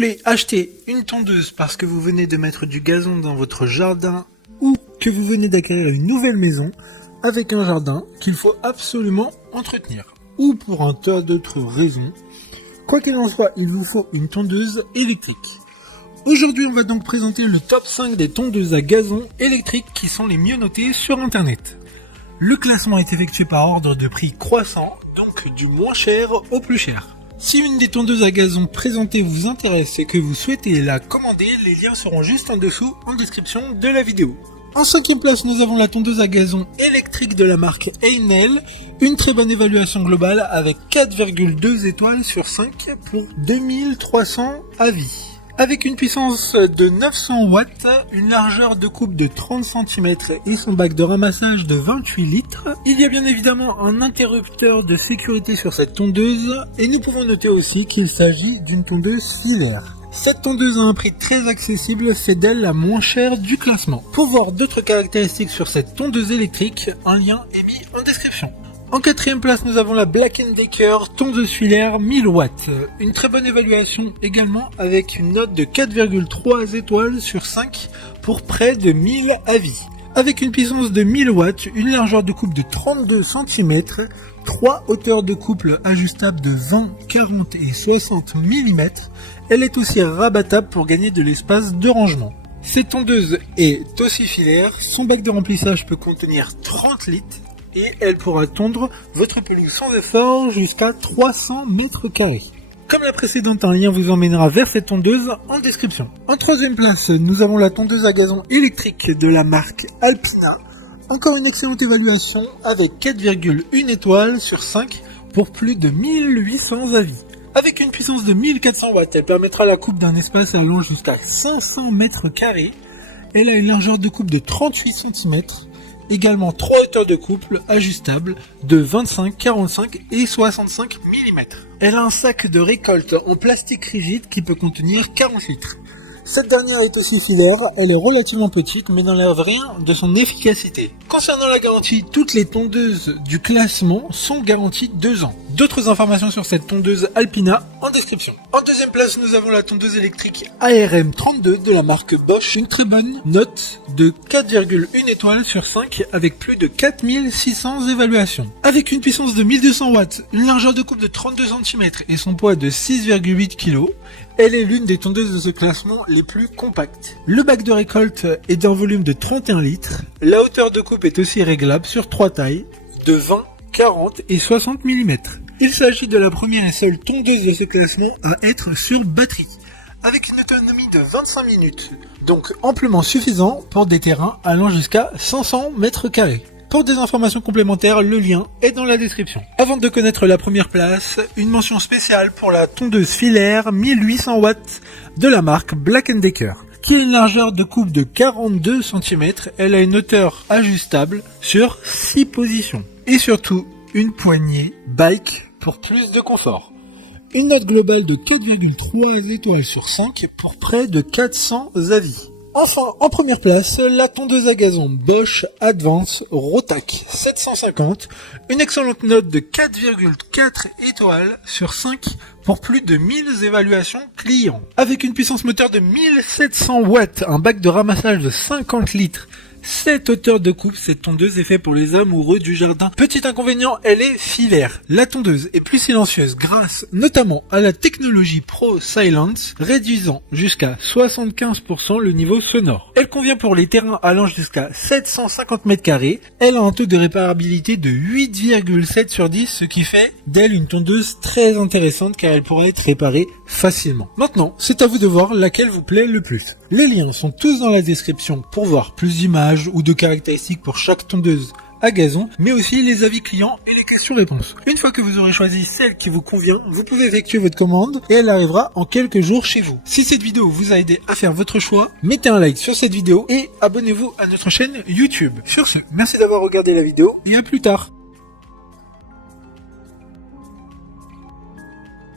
voulez acheter une tondeuse parce que vous venez de mettre du gazon dans votre jardin ou que vous venez d'acquérir une nouvelle maison avec un jardin qu'il faut absolument entretenir ou pour un tas d'autres raisons, quoi qu'il en soit, il vous faut une tondeuse électrique. Aujourd'hui, on va donc présenter le top 5 des tondeuses à gazon électriques qui sont les mieux notées sur internet. Le classement est effectué par ordre de prix croissant, donc du moins cher au plus cher. Si une des tondeuses à gazon présentées vous intéresse et que vous souhaitez la commander, les liens seront juste en dessous en description de la vidéo. En 5e place, nous avons la tondeuse à gazon électrique de la marque Einel, une très bonne évaluation globale avec 4,2 étoiles sur 5 pour 2300 avis. Avec une puissance de 900 watts, une largeur de coupe de 30 cm et son bac de ramassage de 28 litres, il y a bien évidemment un interrupteur de sécurité sur cette tondeuse et nous pouvons noter aussi qu'il s'agit d'une tondeuse filaire. Cette tondeuse a un prix très accessible, fait d'elle la moins chère du classement. Pour voir d'autres caractéristiques sur cette tondeuse électrique, un lien est mis en description. En 4e place, nous avons la Black & Decker tondeuse filaire 1000 watts. Une très bonne évaluation également avec une note de 4,3 étoiles sur 5 pour près de 1000 avis. Avec une puissance de 1000 watts, une largeur de coupe de 32 cm, 3 hauteurs de couple ajustables de 20, 40 et 60 mm, elle est aussi rabattable pour gagner de l'espace de rangement. Cette tondeuse est aussi filaire, son bac de remplissage peut contenir 30 litres et elle pourra tondre votre pelouse sans effort jusqu'à 300 mètres carrés. Comme la précédente, un lien vous emmènera vers cette tondeuse en description. En 3e place, nous avons la tondeuse à gazon électrique de la marque Alpina. Encore une excellente évaluation avec 4,1 étoiles sur 5 pour plus de 1800 avis. Avec une puissance de 1400 watts, elle permettra la coupe d'un espace allant jusqu'à 500 mètres carrés. Elle a une largeur de coupe de 38 cm, également 3 hauteurs de couple ajustables de 25, 45 et 65 mm. Elle a un sac de récolte en plastique rigide qui peut contenir 40 litres. Cette dernière est aussi filaire, elle est relativement petite mais n'enlève rien de son efficacité. Concernant la garantie, toutes les tondeuses du classement sont garanties 2 ans. D'autres informations sur cette tondeuse Alpina en description. En 2e place, nous avons la tondeuse électrique ARM32 de la marque Bosch. Une très bonne note de 4,1 étoiles sur 5 avec plus de 4600 évaluations. Avec une puissance de 1200 watts, une largeur de coupe de 32 cm et son poids de 6,8 kg, elle est l'une des tondeuses de ce classement les plus compactes. Le bac de récolte est d'un volume de 31 litres. La hauteur de coupe est aussi réglable sur 3 tailles de 20, 40 et 60 mm. Il s'agit de la première et seule tondeuse de ce classement à être sur batterie, avec une autonomie de 25 minutes, donc amplement suffisant pour des terrains allant jusqu'à 500 mètres carrés. Pour des informations complémentaires, le lien est dans la description. Avant de connaître la première place, une mention spéciale pour la tondeuse filaire 1800 watts de la marque Black & Decker, qui a une largeur de coupe de 42 cm, elle a une hauteur ajustable sur 6 positions. Et surtout, une poignée bike pour plus de confort. Une note globale de 4,3 étoiles sur 5 pour près de 400 avis. Enfin, en première place, la tondeuse à gazon Bosch Advance Rotac 750, une excellente note de 4,4 étoiles sur 5 pour plus de 1000 évaluations clients. Avec une puissance moteur de 1700 watts, un bac de ramassage de 50 litres, 7 hauteurs de coupe, cette tondeuse est faite pour les amoureux du jardin. Petit inconvénient, elle est filaire. La tondeuse est plus silencieuse grâce notamment à la technologie Pro Silence, réduisant jusqu'à 75% le niveau sonore. Elle convient pour les terrains allant jusqu'à 750 mètres carrés. Elle a un taux de réparabilité de 8,7 sur 10, ce qui fait d'elle une tondeuse très intéressante car elle pourra être réparée facilement. Maintenant, c'est à vous de voir laquelle vous plaît le plus. Les liens sont tous dans la description pour voir plus d'images ou de caractéristiques pour chaque tondeuse à gazon, mais aussi les avis clients et les questions-réponses. Une fois que vous aurez choisi celle qui vous convient, vous pouvez effectuer votre commande et elle arrivera en quelques jours chez vous. Si cette vidéo vous a aidé à faire votre choix, mettez un like sur cette vidéo et abonnez-vous à notre chaîne YouTube. Sur ce, merci d'avoir regardé la vidéo et à plus tard.